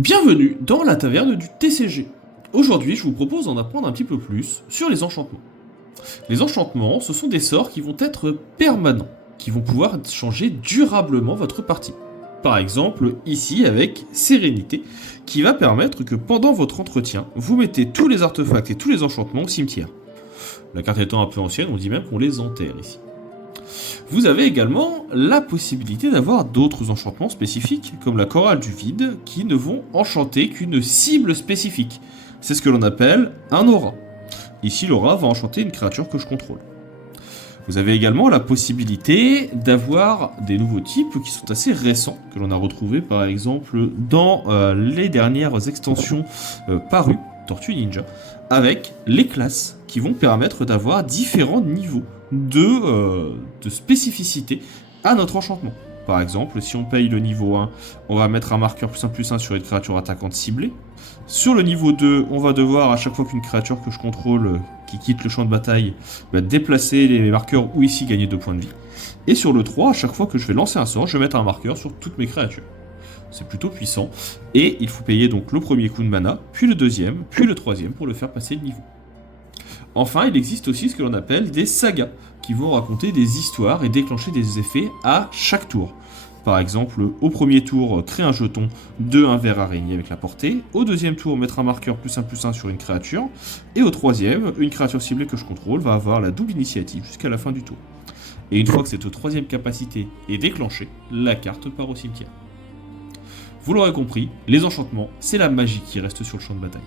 Bienvenue dans la taverne du TCG. Aujourd'hui, je vous propose d'en apprendre un petit peu plus sur les enchantements. Les enchantements, ce sont des sorts qui vont être permanents, qui vont pouvoir changer durablement votre partie. Par exemple, ici avec Sérénité, qui va permettre que pendant votre entretien, vous mettez tous les artefacts et tous les enchantements au cimetière. La carte étant un peu ancienne, on dit même qu'on les enterre ici. Vous avez également la possibilité d'avoir d'autres enchantements spécifiques, comme la chorale du vide, qui ne vont enchanter qu'une cible spécifique. C'est ce que l'on appelle un aura. Ici, l'aura va enchanter une créature que je contrôle. Vous avez également la possibilité d'avoir des nouveaux types qui sont assez récents, que l'on a retrouvés par exemple dans les dernières extensions parues, Tortue Ninja, avec les classes qui vont permettre d'avoir différents niveaux de spécificité à notre enchantement. Par exemple, si on paye le niveau 1, on va mettre un marqueur +1/+1 sur une créature attaquante ciblée. Sur le niveau 2, on va devoir, à chaque fois qu'une créature que je contrôle qui quitte le champ de bataille, déplacer les marqueurs ou ici gagner 2 points de vie. Et sur le 3, à chaque fois que je vais lancer un sort, je vais mettre un marqueur sur toutes mes créatures. C'est plutôt puissant. Et il faut payer donc le premier coup de mana, puis le deuxième, puis le troisième pour le faire passer le niveau. Enfin, il existe aussi ce que l'on appelle des sagas, qui vont raconter des histoires et déclencher des effets à chaque tour. Par exemple, au premier tour, créer un jeton de un ver araignée avec la portée. Au deuxième tour, mettre un marqueur +1/+1 sur une créature. Et au troisième, une créature ciblée que je contrôle va avoir la double initiative jusqu'à la fin du tour. Et une fois que cette troisième capacité est déclenchée, la carte part au cimetière. Vous l'aurez compris, les enchantements, c'est la magie qui reste sur le champ de bataille.